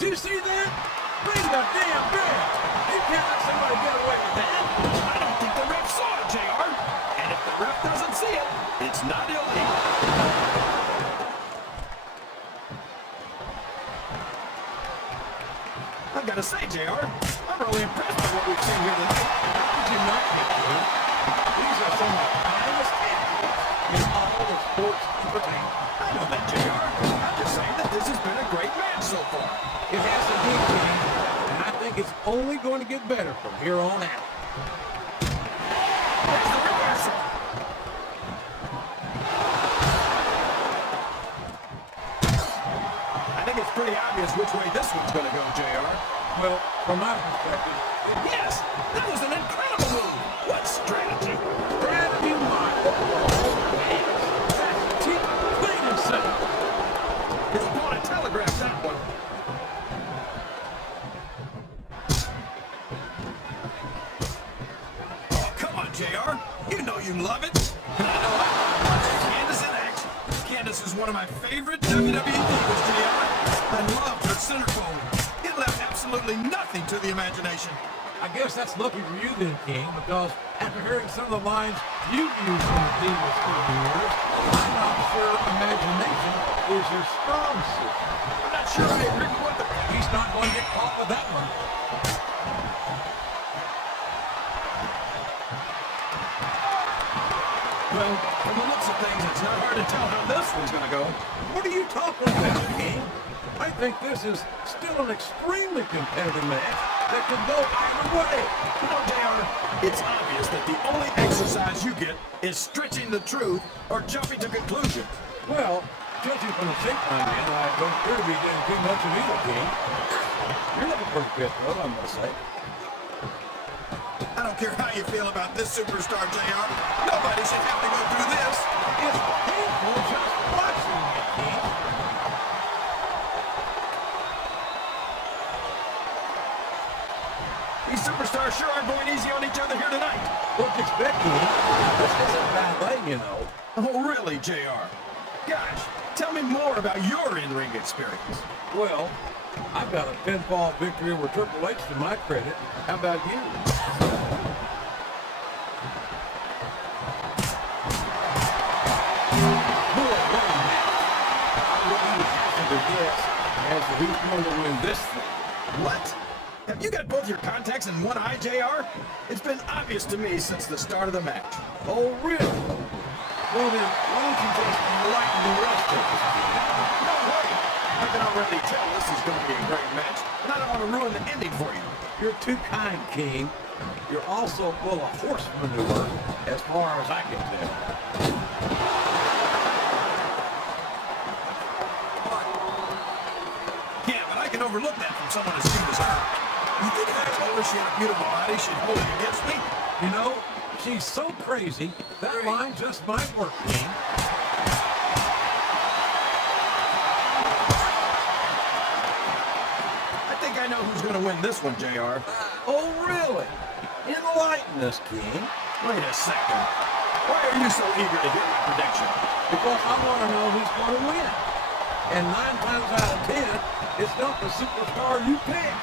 Did you see that? Bring the damn bell. You can't let somebody get away with that. I don't think the ref saw it, JR. And if the ref doesn't see it, it's not illegal. I've got to say, JR, I'm really impressed by what we've seen here tonight. Did you not think so? These are some of the finest athletes in all of sports entertainment. I know that, JR. I'm just saying that this has been a great match so far. It has indeed been, and I think it's only going to get better from here on out. There's the reversal. I think it's pretty obvious which way this one's going to go, JR. Well, from my perspective, Yes, that was an incredible move. What strategy? strategy wise, that's cheap, plain and simple. His opponent telegraphed that one. Oh, come on, JR. You know you love it. And I know I love Candice in action. Candice is one of my favorite WWE divas, JR. I loved her centerfold. It left absolutely nothing to the imagination. I guess that's lucky for you then, King, because after hearing some of the lines you've used in the Divas through the years, I'm not sure imagination is your strong suit. I'm not sure I agree with what the... He's not going to get caught with that one. Well, from the looks of things, it's not hard to tell how this one's going to go. What are you talking about, King? I think this is still an extremely competitive match that can go either way. You know, JR, it's obvious that the only exercise you get is stretching the truth or jumping to conclusions. Well, judging from the shape I'm in, I don't appear to be getting too much of either, King. You're looking pretty fit, though, I must say. I don't care how you feel about this superstar, JR. Nobody should have to go through this. It's painful just watching it, King. These superstars sure are going easy on each other here tonight. What'd you expect, King? This isn't ballet, you know. Oh, really, JR? Gosh, tell me more about your in-ring experience. Well, I've got a pinfall victory over Triple H to my credit. How about you? As to who's going to win this thing. What? Have you got both your contacts in one eye, JR? It's been obvious to me since the start of the match. Oh, really? Well, then, why don't you just enlighten the rest of us? No way! I can already tell this is going to be a great match, and I don't want to ruin the ending for you. You're too kind, King. You're also full of horse manure, as far as I can tell. Yeah, but I can overlook that from someone as cute as her. You think if I told her she had a beautiful body, she'd hold it against me? You know, she's so crazy, that line just might work, King. I think I know who's going to win this one, JR. Oh, really? Enlighten us, King. Wait a second. Why are you so eager to hear my prediction? Because I want to know who's going to win. And 9 times out of 10, it's not the superstar you pick.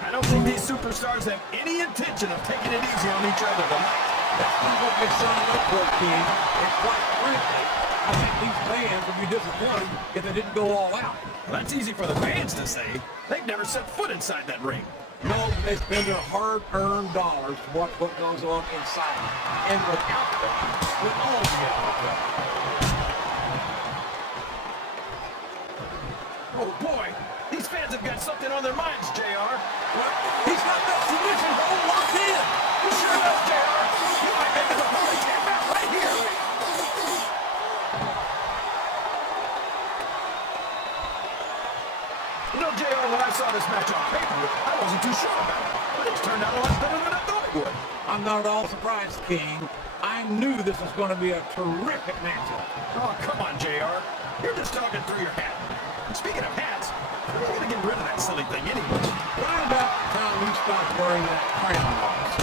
I don't think these superstars have any intention of taking it easy on each other tonight. That's not what they signed up for, King. And quite frankly, I think these fans would be disappointed if they didn't go all out. Well, that's easy for the fans to say. They've never set foot inside that ring. No, they spend their hard-earned dollars to watch what goes on inside. And without them, we'll all be out of trouble. Oh boy, these fans have got something on their minds, JR. What? He's got that submission hold locked in. He sure does, JR. He might make it a holy tap out right here. You know, JR, when I saw this match on paper, I wasn't too sure about it. But it's turned out a lot better than I thought it would. I'm not at all surprised, King. I knew this was going to be a terrific matchup. Oh, come on, JR. You're just talking through your hat. And speaking of hats, when are you going to get rid of that silly thing anyway? Right about the time we start wearing that crown box.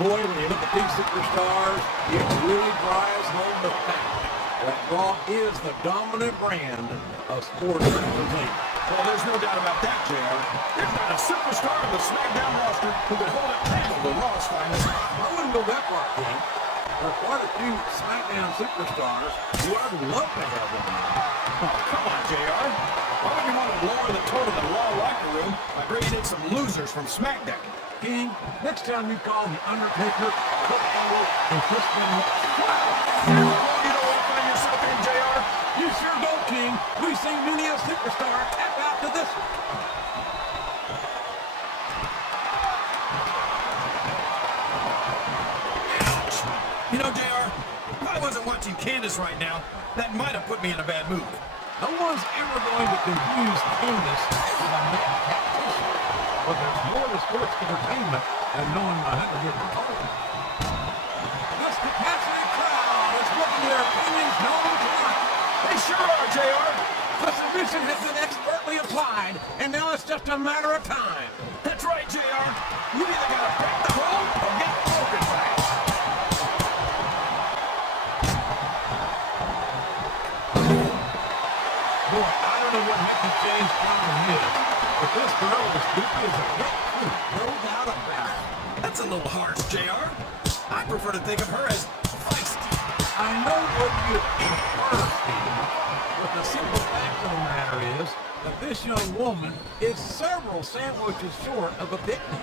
Boy, when you look at these superstars, it really drives home the fact that Raw is the dominant brand of sports entertainment. Well, there's no doubt about that, JR. There's not a superstar on the SmackDown roster who could hold a candle to Raw's finest. I wouldn't go that far, King. There are quite a few SmackDown superstars who I'd love to have in the ring. Oh, come on, JR. Why would you want to lower the tone of the Raw locker room by bringing in some losers from SmackDown? King, next time you call The Undertaker, Kurt Angle, and Chris Benoit. Wow! That's the role you don't want to find yourself in, JR. You sure don't, King. We've seen many a superstar tap out to this one. Ouch! You know, JR, if I wasn't watching Candice right now, that might have put me in a bad mood. No one's ever going to confuse Candice with a mad tactician. But there's more to sports entertainment than knowing how to get the call. This capacity crowd is making their opinions known tonight. They sure are, JR. The submission has been expertly applied, and now it's just a matter of time. That's right, JR. You either gotta break the hold or get broken by it. Boy, I don't know what Mickie James' problem is, but this girl is goofy as a hit. No doubt about it. That's a little harsh, JR. I prefer to think of her as feisty. I know what you prefer, Steve, but the simple fact of the matter is that this young woman is several sandwiches short of a picnic.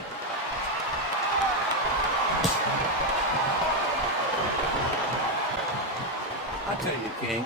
I tell you, King,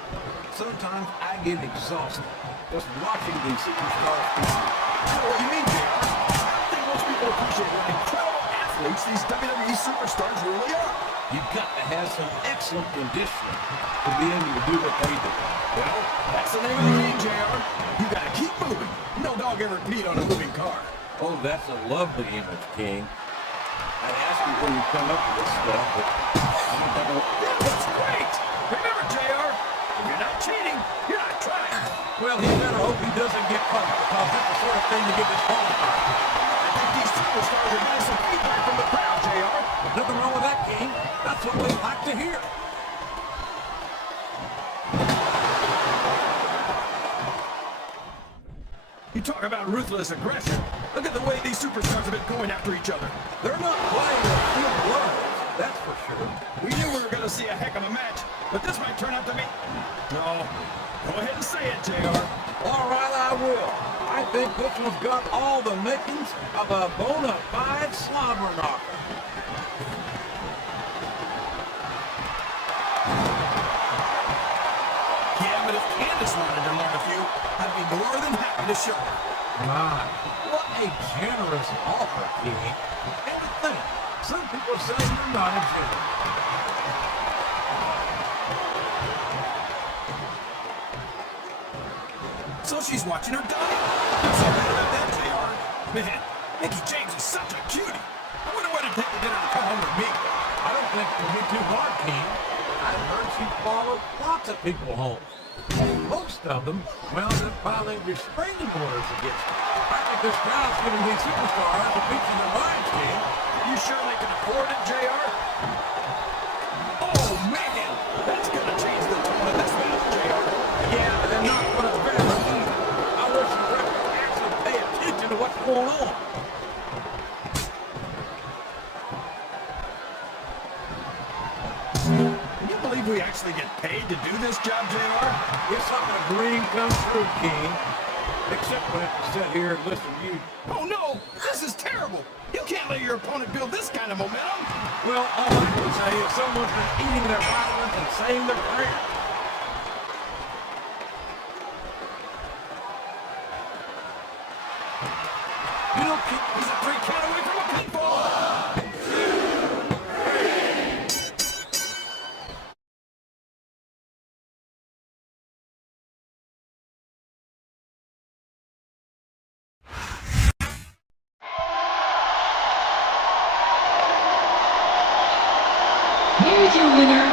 sometimes I get exhausted just watching these superstars compete. I know what you mean, JR. I don't think most people appreciate what incredible athletes these WWE superstars really are. You've got to have some excellent conditioning to be able to do what they do. Well, that's the name of the game, JR. You gotta keep moving. No dog ever peed on a moving car. Oh, that's a lovely image, King. I'd ask you when you come up with this stuff, but I don't. That looks great. Remember, JR, if you're not cheating, you're not trying. Well, he better hope he doesn't get caught, because that's the sort of thing to get disqualified. I think these superstars are getting some feedback from the crowd, JR. Nothing wrong with that, King. That's what we like to hear. You talk about ruthless aggression. Look at the way these superstars have been going after each other. They're not playing with real blood, that's for sure. We knew we were going to see a heck of a match, but this might turn out to be... No. Go ahead and say it, JR. All right, I will. I think this one's got all the makings of a bona fide slobber knocker. Yeah, but if Candice wanted to learn a few, I'd be more than happy to show her. My, what a generous offer, King. And think, some people say you're not a generous. So she's watching her die. I'm so mad about that, JR. Man, Mickie James is such a cutie. I wonder what it'd take to get her to come home with me. I don't think it'll be too hard, King. I've heard she followed lots of people home. Most of them wound up filing restraining orders against her. I think this crowd's giving these superstars a piece of their minds, King. You sure they can afford it, JR? Oh, man! That's gonna change the tone of this match, JR. Yeah, they're not going to grab her either. I wish the ref would actually pay attention to what's going on. Can you believe we actually get paid to do this job, JR? It's something a dream come true, King. Except when I have to sit here and listen to you. Oh, no! This is terrible! You can't let your opponent build this kind of momentum! Well, all I can say is someone's been eating their vitamins and saying their prayers. You don't keep... He's a 3 count away from a pinfall! Here's your winner,